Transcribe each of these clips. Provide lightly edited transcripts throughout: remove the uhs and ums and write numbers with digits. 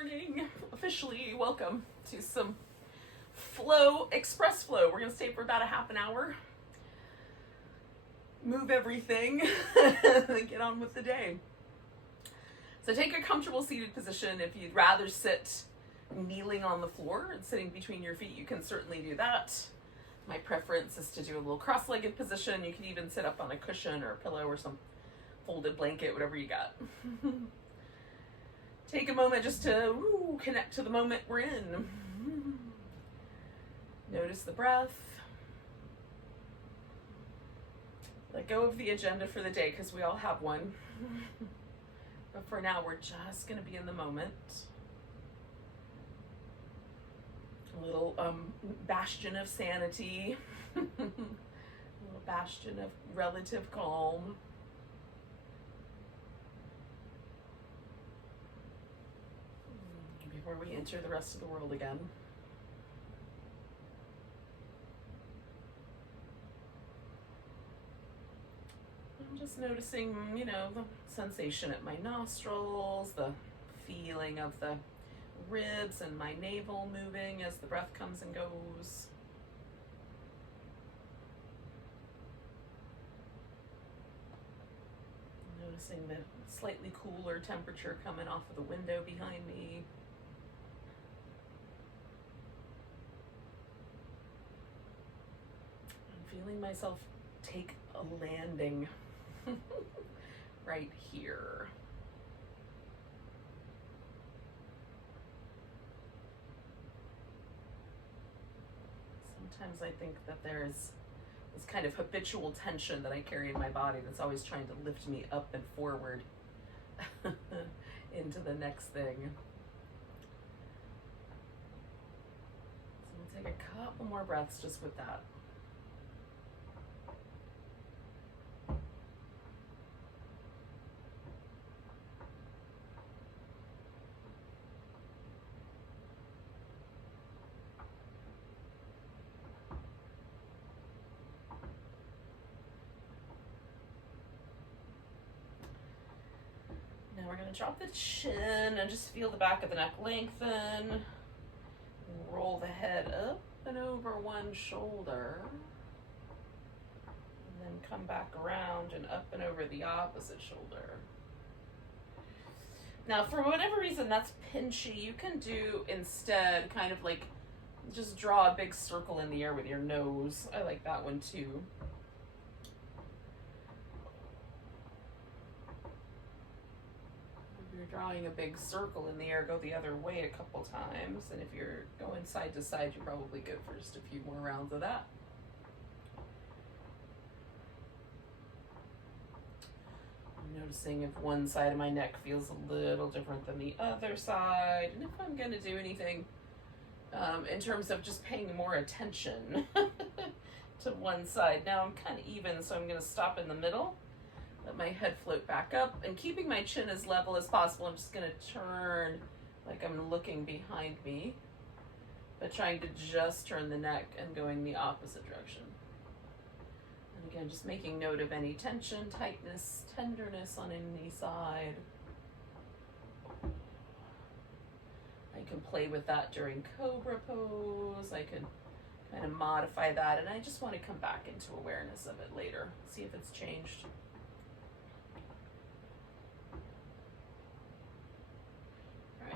morning. Officially welcome to some flow, express flow. We're going to stay for about a half an hour. Move everything and then get on with the day. So take a comfortable seated position. If you'd rather sit kneeling on the floor and sitting between your feet, you can certainly do that. My preference is to do a little cross-legged position. You can even sit up on a cushion or a pillow or some folded blanket, whatever you got. Take a moment just to connect to the moment we're in. Notice the breath. Let go of the agenda for the day because we all have one. But for now, we're just going to be in the moment. A little bastion of sanity. A little bastion of relative calm. Before we enter the rest of the world again. I'm just noticing, the sensation at my nostrils, the feeling of the ribs and my navel moving as the breath comes and goes. Noticing the slightly cooler temperature coming off of the window behind me. I'm feeling myself take a landing right here. Sometimes I think that there's this kind of habitual tension that I carry in my body that's always trying to lift me up and forward into the next thing. So we'll take a couple more breaths just with that. Now we're going to drop the chin and just feel the back of the neck lengthen. Roll the head up and over one shoulder. And then come back around and up and over the opposite shoulder. Now, for whatever reason that's pinchy, you can do instead kind of like just draw a big circle in the air with your nose. I like that one too. Drawing a big circle in the air, go the other way a couple times, and if you're going side to side, you're probably good for just a few more rounds of that. I'm noticing if one side of my neck feels a little different than the other side, and if I'm going to do anything in terms of just paying more attention to one side. Now I'm kind of even, so I'm going to stop in the middle. Let my head float back up, and keeping my chin as level as possible, I'm just going to turn like I'm looking behind me, but trying to just turn the neck and going the opposite direction. And again, just making note of any tension, tightness, tenderness on any side. I can play with that during Cobra pose. I can kind of modify that, and I just want to come back into awareness of it later, see if it's changed.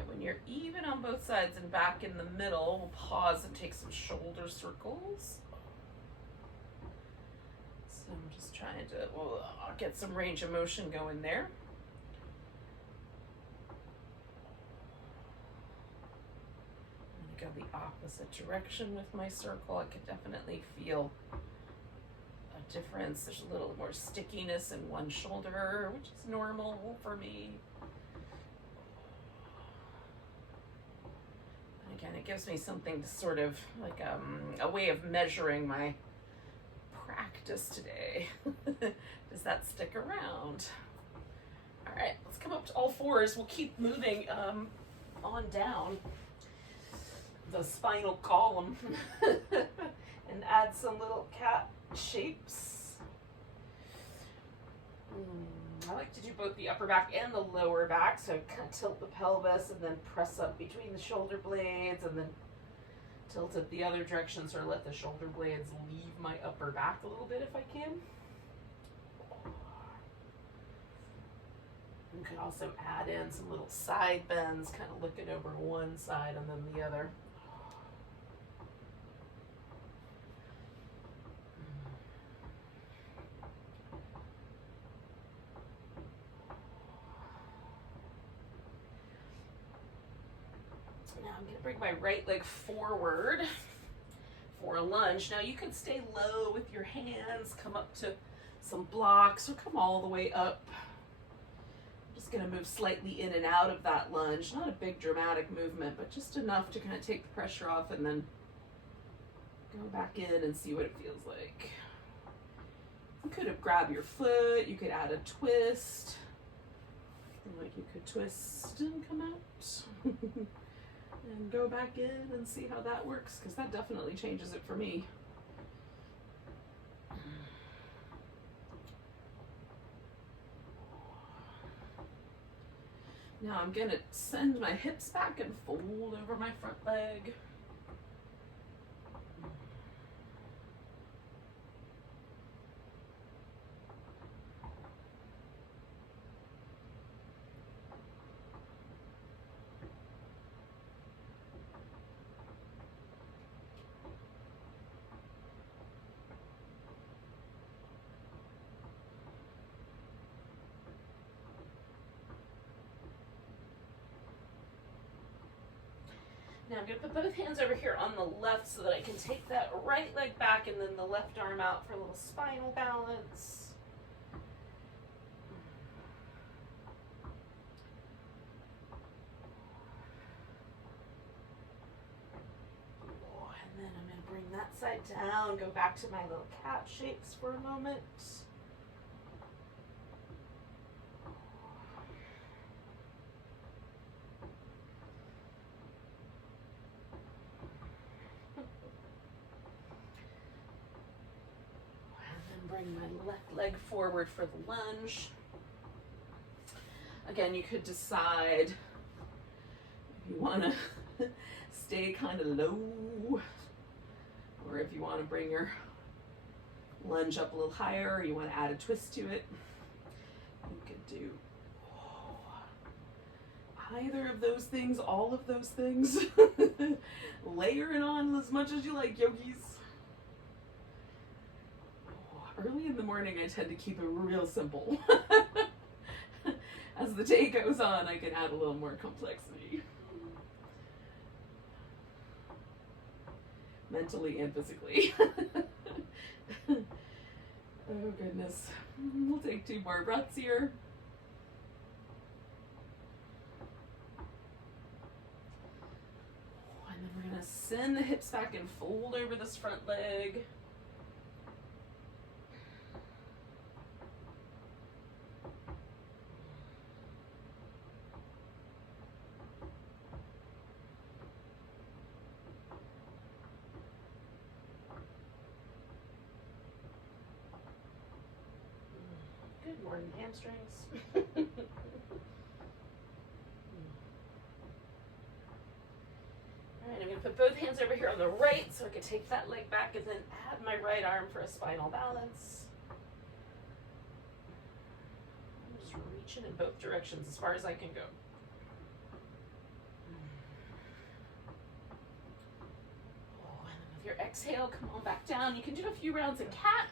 When you're even on both sides and back in the middle, we'll pause and take some shoulder circles. So I'm just trying to get some range of motion going there. I'm going to go the opposite direction with my circle. I can definitely feel a difference. There's a little more stickiness in one shoulder, which is normal for me. Again, it gives me something to sort of like a way of measuring my practice today. Does that stick around? All right, let's come up to all fours. We'll keep moving on down the spinal column and add some little cat shapes. I like to do both the upper back and the lower back, so kind of tilt the pelvis and then press up between the shoulder blades and then tilt it the other direction, so let the shoulder blades leave my upper back a little bit if I can. You could also add in some little side bends, kind of looking over one side and then the other. Now I'm going to bring my right leg forward for a lunge. Now you can stay low with your hands, come up to some blocks, or come all the way up. I'm just going to move slightly in and out of that lunge. Not a big dramatic movement, but just enough to kind of take the pressure off and then go back in and see what it feels like. You could have grabbed your foot, you could add a twist. Like you could twist and come out. And go back in and see how that works, because that definitely changes it for me. Now I'm going to send my hips back and fold over my front leg. Now I'm going to put both hands over here on the left so that I can take that right leg back and then the left arm out for a little spinal balance. And then I'm going to bring that side down, go back to my little cat shapes for a moment. Bring my left leg forward for the lunge. Again, you could decide if you want to stay kind of low, or if you want to bring your lunge up a little higher, or you want to add a twist to it. You could do either of those things, all of those things. Layer it on as much as you like, yogis. Early in the morning, I tend to keep it real simple. As the day goes on, I can add a little more complexity. Mentally and physically. Oh goodness. We'll take 2 more breaths here. And then we're going to send the hips back and fold over this front leg. Good morning, hamstrings. Alright, I'm going to put both hands over here on the right so I can take that leg back and then add my right arm for a spinal balance. I'm just reaching in both directions as far as I can go. Oh, and then with your exhale, come on back down. You can do a few rounds in cat.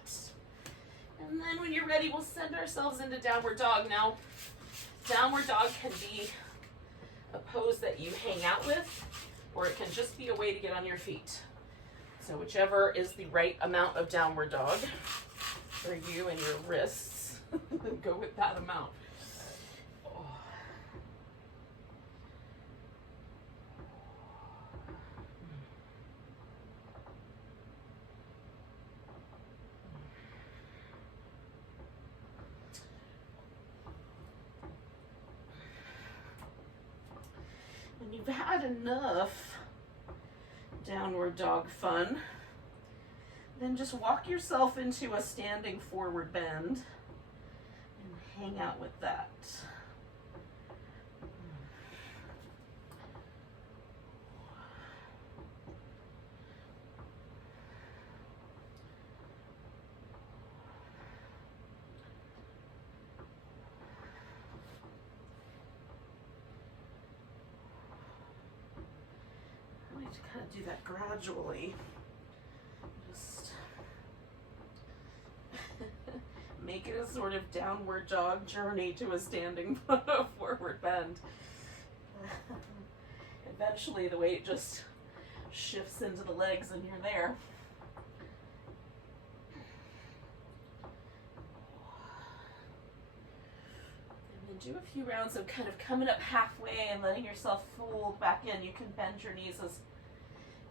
And then when you're ready, we'll send ourselves into downward dog. Now, downward dog can be a pose that you hang out with, or it can just be a way to get on your feet. So whichever is the right amount of downward dog for you and your wrists, go with that amount. When you've had enough downward dog fun, then just walk yourself into a standing forward bend and hang out with that. I like to kind of do that gradually. Just make it a sort of downward jog journey to a standing forward bend. Eventually the weight just shifts into the legs and you're there. And then do a few rounds of kind of coming up halfway and letting yourself fold back in. You can bend your knees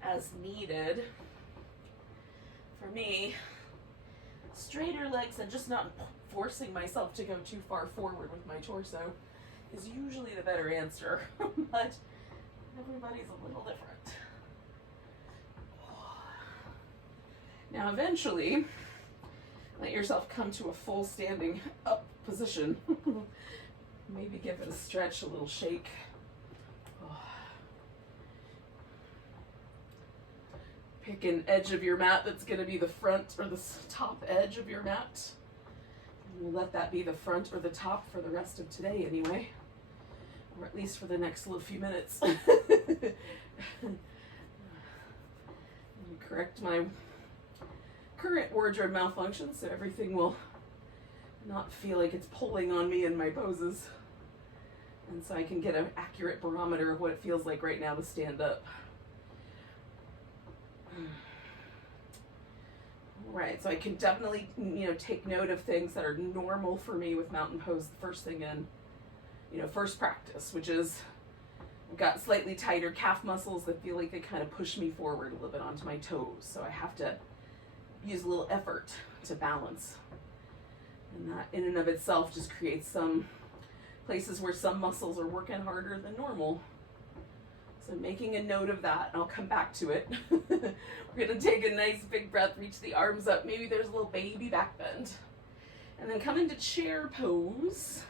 as needed. For me, straighter legs and just not forcing myself to go too far forward with my torso is usually the better answer, but everybody's a little different. Now eventually, let yourself come to a full standing up position. Maybe give it a stretch, a little shake. Pick an edge of your mat that's going to be the front or the top edge of your mat. And we'll let that be the front or the top for the rest of today anyway. Or at least for the next little few minutes. Correct my current wardrobe malfunction so everything will not feel like it's pulling on me in my poses. And so I can get an accurate barometer of what it feels like right now to stand up. Right, so I can definitely, take note of things that are normal for me with mountain pose the first thing in, first practice, which is I've got slightly tighter calf muscles that feel like they kind of push me forward a little bit onto my toes. So I have to use a little effort to balance. And that in and of itself just creates some places where some muscles are working harder than normal. So making a note of that, and I'll come back to it. We're gonna take a nice big breath, reach the arms up. Maybe there's a little baby back bend. And then come into chair pose.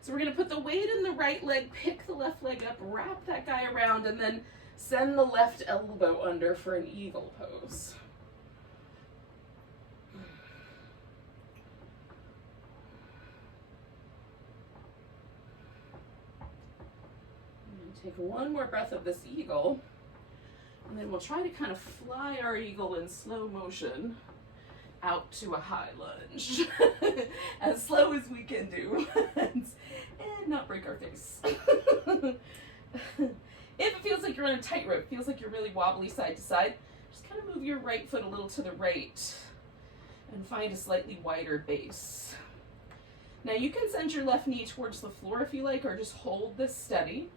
So we're gonna put the weight in the right leg, pick the left leg up, wrap that guy around, and then send the left elbow under for an eagle pose. Take one more breath of this eagle, and then we'll try to kind of fly our eagle in slow motion out to a high lunge. As slow as we can do, and not break our face. If it feels like you're on a tightrope, feels like you're really wobbly side to side, just kind of move your right foot a little to the right and find a slightly wider base. Now you can send your left knee towards the floor if you like, or just hold this steady.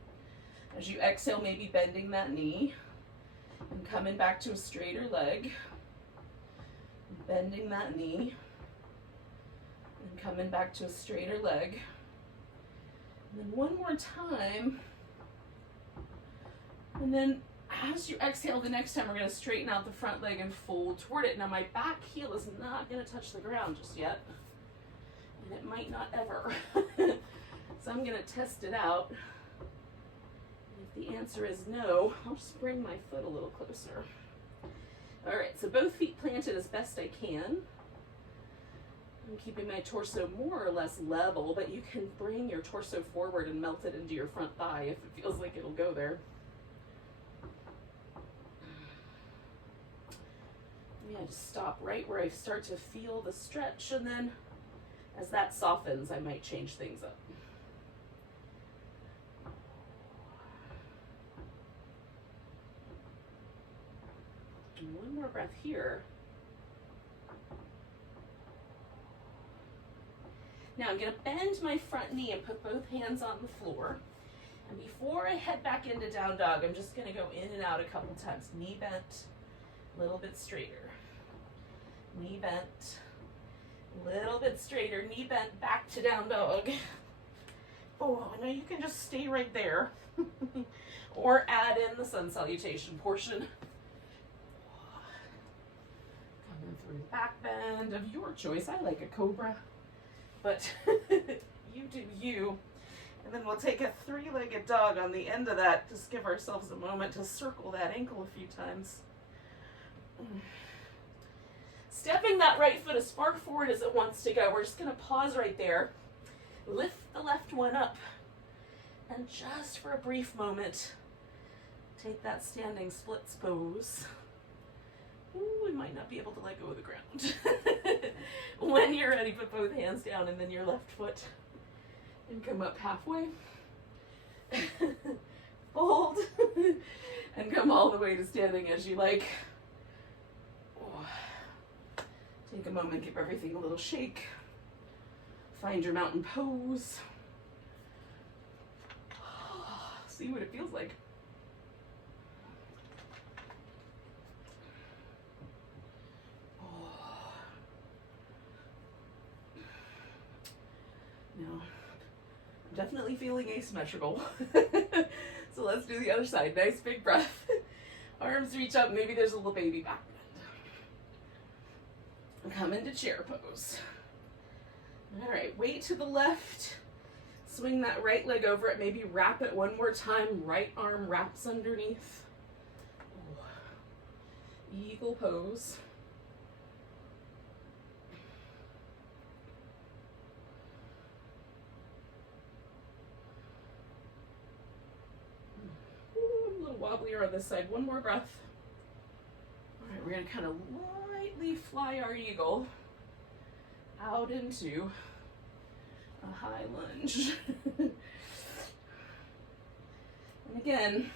As you exhale, maybe bending that knee and coming back to a straighter leg, bending that knee and coming back to a straighter leg. And then one more time. And then as you exhale, the next time we're going to straighten out the front leg and fold toward it. Now my back heel is not going to touch the ground just yet. And it might not ever. So I'm going to test it out. The answer is no. I'll just bring my foot a little closer. All right, so both feet planted as best I can. I'm keeping my torso more or less level, but you can bring your torso forward and melt it into your front thigh if it feels like it'll go there. Yeah, just stop right where I start to feel the stretch, and then as that softens, I might change things up. One more breath here. Now I'm going to bend my front knee and put both hands on the floor. And before I head back into down dog, I'm just going to go in and out a couple times. Knee bent, a little bit straighter. Knee bent, a little bit straighter. Knee bent, back to down dog. Oh, now you can just stay right there. Or add in the sun salutation portion. Through the back bend of your choice. I like a cobra. but you do you. And then we'll take a three-legged dog on the end of that. Just give ourselves a moment to circle that ankle a few times. Stepping that right foot as far forward as it wants to go. We're just going to pause right there. Lift the left one up. And just for a brief moment, take that standing splits pose. Ooh, we might not be able to let go of the ground. When you're ready, put both hands down and then your left foot. And come up halfway. Fold. And come all the way to standing as you like. Take a moment, give everything a little shake. Find your mountain pose. See what it feels like. Now, I'm definitely feeling asymmetrical. So let's do the other side. Nice big breath. Arms reach up. Maybe there's a little baby back bend. Come into chair pose. All right, weight to the left. Swing that right leg over it. Maybe wrap it one more time. Right arm wraps underneath. Eagle pose. Ooh, a little wobblier on this side. One more breath. All right, we're going to kind of lightly fly our eagle out into a high lunge. And again,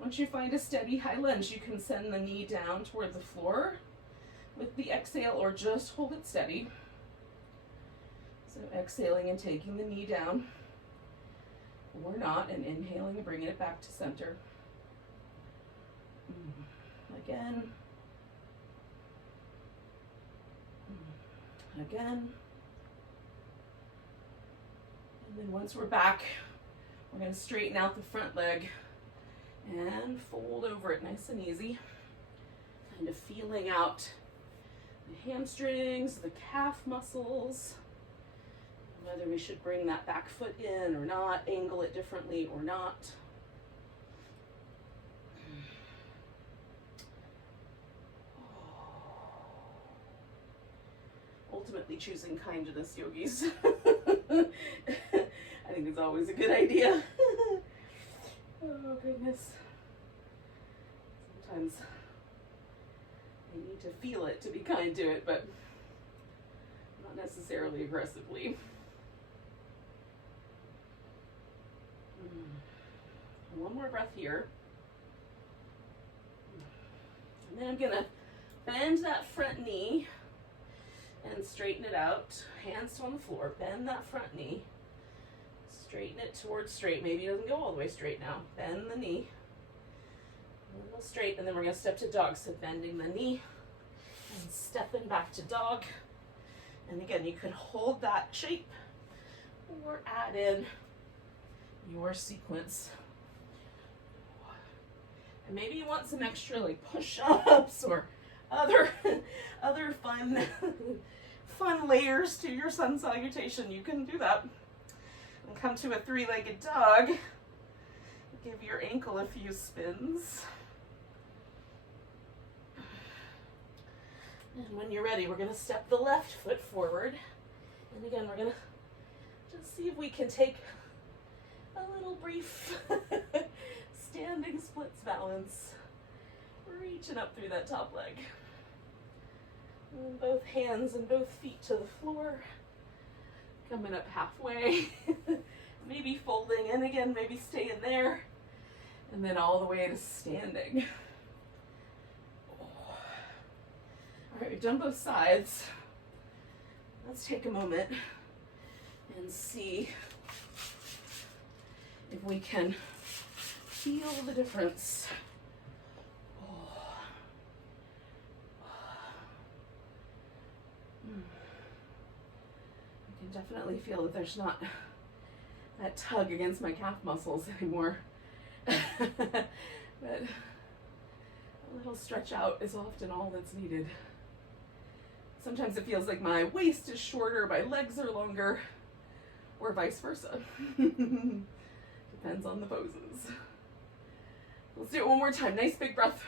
once you find a steady high lunge, you can send the knee down toward the floor with the exhale or just hold it steady. So exhaling and taking the knee down or not, and inhaling and bringing it back to center. Again. Again. And then once we're back, we're going to straighten out the front leg and fold over it nice and easy. Kind of feeling out the hamstrings, the calf muscles, whether we should bring that back foot in or not, angle it differently or not. Ultimately choosing kindness, yogis. I think it's always a good idea. Oh goodness. Sometimes I need to feel it to be kind to it, but not necessarily aggressively. One more breath here. And then I'm gonna bend that front knee and straighten it out. Hands on the floor. Bend that front knee. Straighten it towards straight. Maybe it doesn't go all the way straight now. Bend the knee. A little straight, and then we're going to step to dog. So bending the knee and stepping back to dog. And again, you could hold that shape or add in your sequence. And maybe you want some extra like push-ups or other fun layers to your sun salutation. You can do that. And come to a three-legged dog. Give your ankle a few spins. And when you're ready, we're going to step the left foot forward. And again, we're going to just see if we can take a little brief standing splits balance. Reaching up through that top leg. And both hands and both feet to the floor. Coming up halfway. Maybe folding in again, maybe stay in there. And then all the way to standing. All right, we've done both sides. Let's take a moment and see if we can feel the difference. I can definitely feel that there's not that tug against my calf muscles anymore. But a little stretch out is often all that's needed. Sometimes it feels like my waist is shorter, my legs are longer, or vice versa. Depends on the poses. Let's do it one more time. Nice big breath.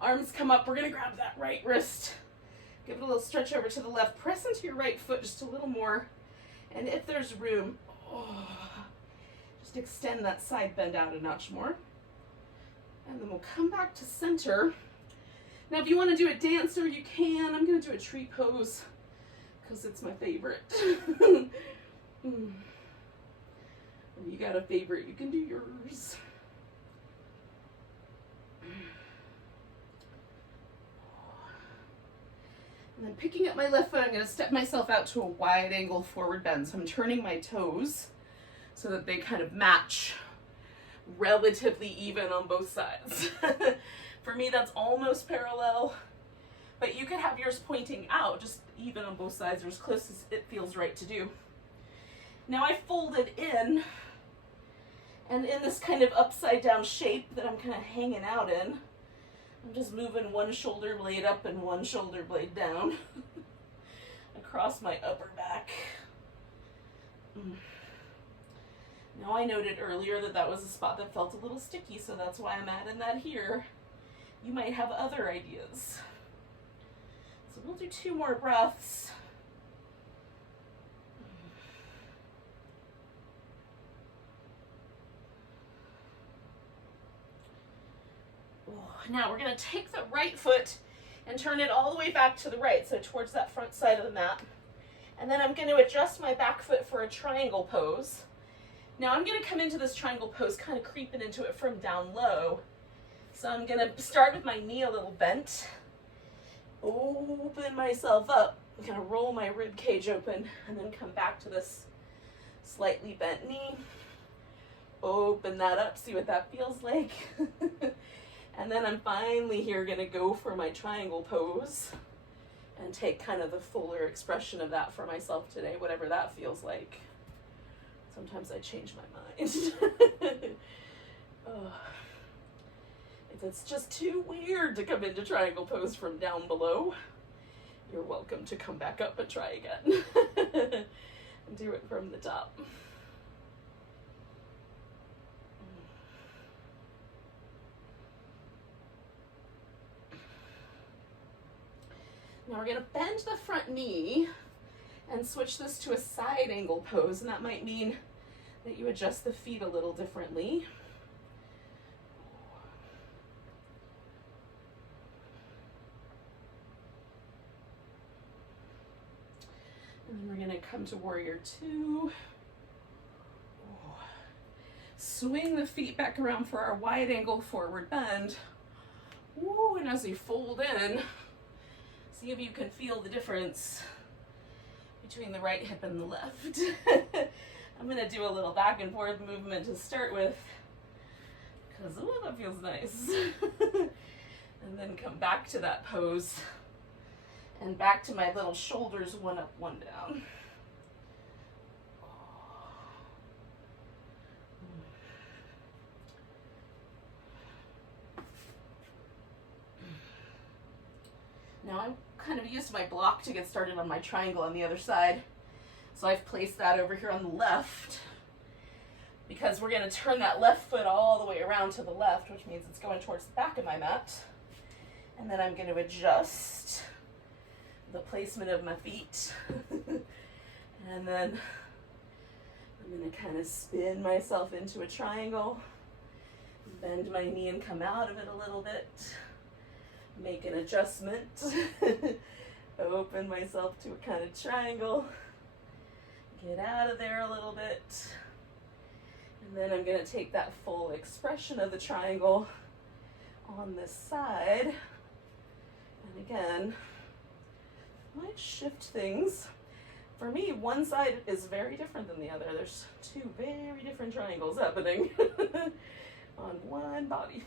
Arms come up. We're going to grab that right wrist. Give it a little stretch over to the left. Press into your right foot just a little more. And if there's room, just extend that side bend out a notch more. And then we'll come back to center. Now, if you want to do a dancer, you can. I'm going to do a tree pose because it's my favorite. If you got a favorite, you can do yours. And then picking up my left foot, I'm going to step myself out to a wide angle forward bend. So I'm turning my toes so that they kind of match relatively even on both sides. For me, that's almost parallel, but you could have yours pointing out, just even on both sides, or as close as it feels right to do. Now I folded in, and in this kind of upside down shape that I'm kind of hanging out in, I'm just moving one shoulder blade up and one shoulder blade down across my upper back. Now I noted earlier that that was a spot that felt a little sticky, so that's why I'm adding that here. You might have other ideas. So we'll do 2 more breaths. Now we're going to take the right foot and turn it all the way back to the right, so towards that front side of the mat. And then I'm going to adjust my back foot for a triangle pose. Now I'm going to come into this triangle pose kind of creeping into it from down low. So I'm going to start with my knee a little bent, open myself up, I'm going to roll my rib cage open, and then come back to this slightly bent knee, open that up, see what that feels like. And then I'm finally here going to go for my triangle pose and take kind of the fuller expression of that for myself today, whatever that feels like. Sometimes I change my mind. If it's just too weird to come into triangle pose from down below, you're welcome to come back up and try again. And do it from the top. Now we're going to bend the front knee and switch this to a side angle pose, and that might mean that you adjust the feet a little differently. And then we're going to come to warrior 2. Swing the feet back around for our wide angle forward bend. Ooh, and as we fold in, see if you can feel the difference between the right hip and the left. I'm going to do a little back and forth movement to start with, because oh, that feels nice. And then come back to that pose and back to my little shoulders, one up, one down. Now I'm kind of used my block to get started on my triangle on the other side. So I've placed that over here on the left because we're going to turn that left foot all the way around to the left, which means it's going towards the back of my mat. And then I'm going to adjust the placement of my feet. And then I'm going to kind of spin myself into a triangle, bend my knee and come out of it a little bit. Make an adjustment, open myself to a kind of triangle, get out of there a little bit, and then I'm going to take that full expression of the triangle on this side, and again, might shift things. For me, one side is very different than the other. There's 2 very different triangles happening on one body.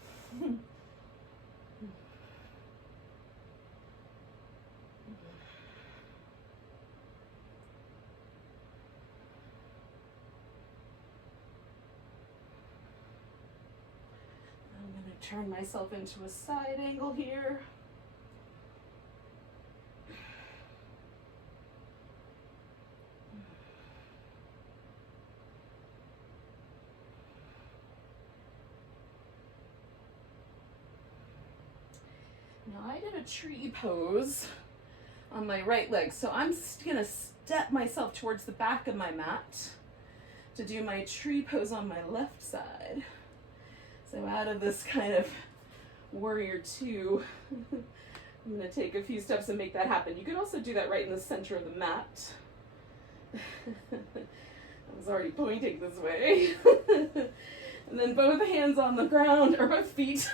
Turn myself into a side angle here. Now I did a tree pose on my right leg, so I'm gonna step myself towards the back of my mat to do my tree pose on my left side. So out of this kind of warrior two, I'm gonna take a few steps and make that happen. You can also do that right in the center of the mat. I was already pointing this way. And then both hands on the ground, or both feet,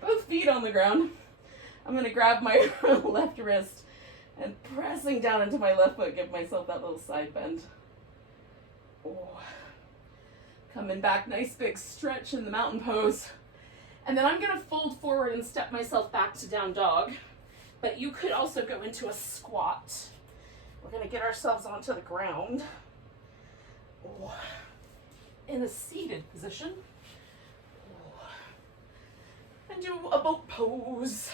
both feet on the ground. I'm gonna grab my left wrist and pressing down into my left foot, give myself that little side bend. Oh. Coming back, nice big stretch in the mountain pose. And then I'm gonna fold forward and step myself back to down dog. But you could also go into a squat. We're gonna get ourselves onto the ground. Oh. In a seated position. Oh. And do a boat pose.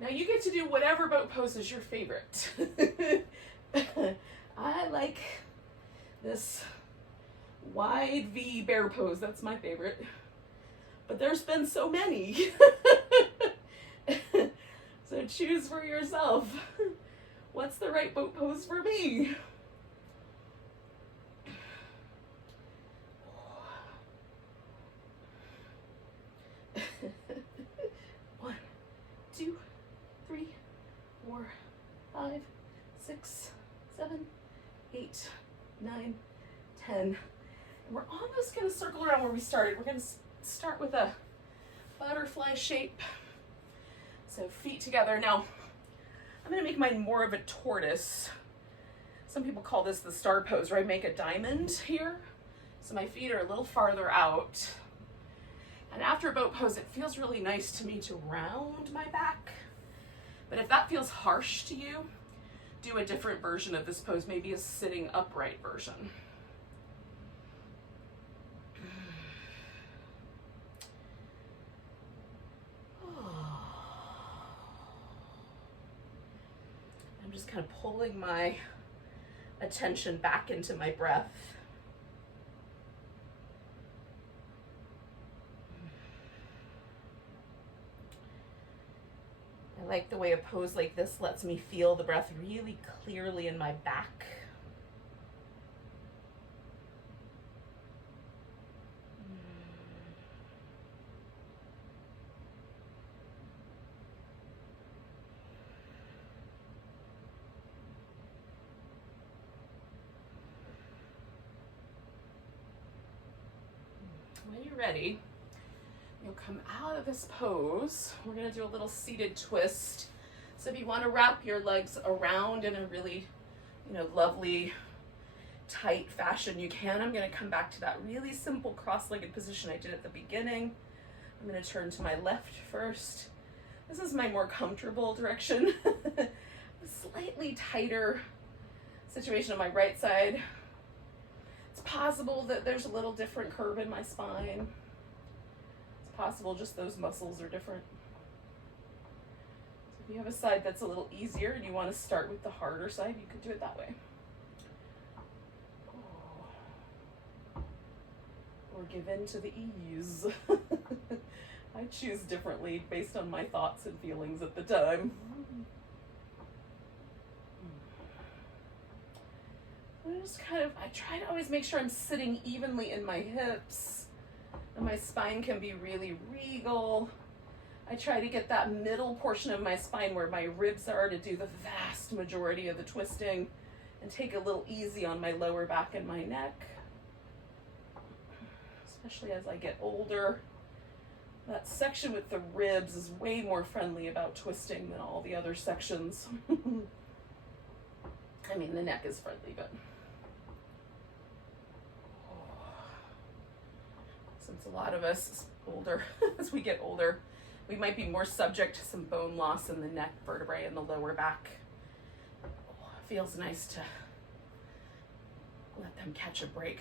Now you get to do whatever boat pose is your favorite. I like this wide V bear pose, that's my favorite. But there's been so many. So choose for yourself. What's the right boat pose for me? One, two, 3, 4, 5, 6, 7, 8, 9, 10. And we're almost going to circle around where we started. We're going to start with a butterfly shape. So feet together. Now, I'm going to make mine more of a tortoise. Some people call this the star pose, where I make a diamond here. So my feet are a little farther out. And after a boat pose, it feels really nice to me to round my back. But if that feels harsh to you, do a different version of this pose, maybe a sitting upright version. I'm just kind of pulling my attention back into my breath. I like the way a pose like this lets me feel the breath really clearly in my back. When you're ready, you'll come out of this pose. We're going to do a little seated twist. So if you want to wrap your legs around in a really, lovely, tight fashion, you can. I'm going to come back to that really simple cross-legged position I did at the beginning. I'm going to turn to my left first. This is my more comfortable direction. A slightly tighter situation on my right side. It's possible that there's a little different curve in my spine. It's possible just those muscles are different. So if you have a side that's a little easier and you want to start with the harder side, you could do it that way. Or give in to the ease. I choose differently based on my thoughts and feelings at the time. I try to always make sure I'm sitting evenly in my hips, and my spine can be really regal. I try to get that middle portion of my spine where my ribs are to do the vast majority of the twisting, and take a little easy on my lower back and my neck. Especially as I get older, that section with the ribs is way more friendly about twisting than all the other sections. I mean, the neck is friendly, but since a lot of us older, as we get older, we might be more subject to some bone loss in the neck vertebrae and the lower back. It feels nice to let them catch a break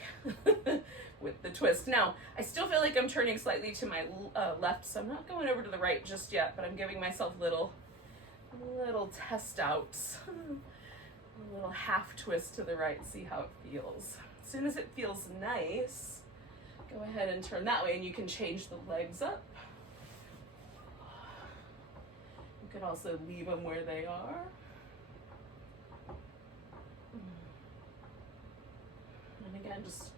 with the twist. Now, I still feel like I'm turning slightly to my left, so I'm not going over to the right just yet, but I'm giving myself little test outs. A little half twist to the right, see how it feels. As soon as it feels nice, go ahead and turn that way, and you can change the legs up. You could also leave them where they are. And again, just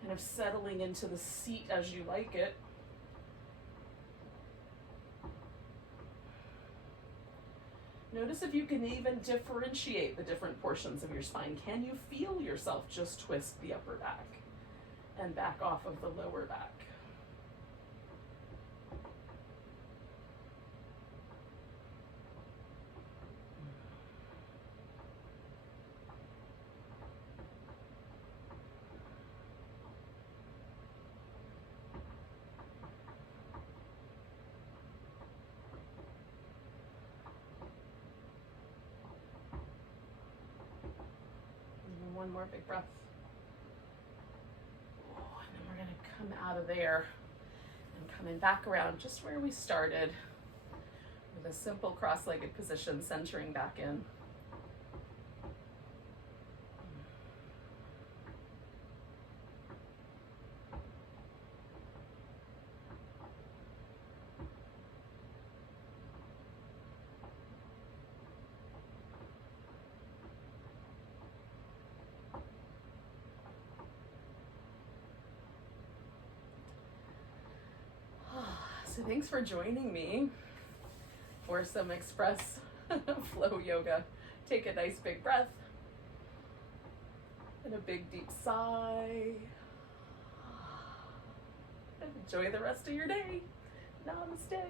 kind of settling into the seat as you like it. Notice if you can even differentiate the different portions of your spine. Can you feel yourself just twist the upper back and back off of the lower back? One more big breath. Oh, and then we're going to come out of there and coming back around just where we started with a simple cross-legged position, centering back in. So thanks for joining me for some express flow yoga. Take a nice big breath and a big deep sigh. Enjoy the rest of your day. Namaste.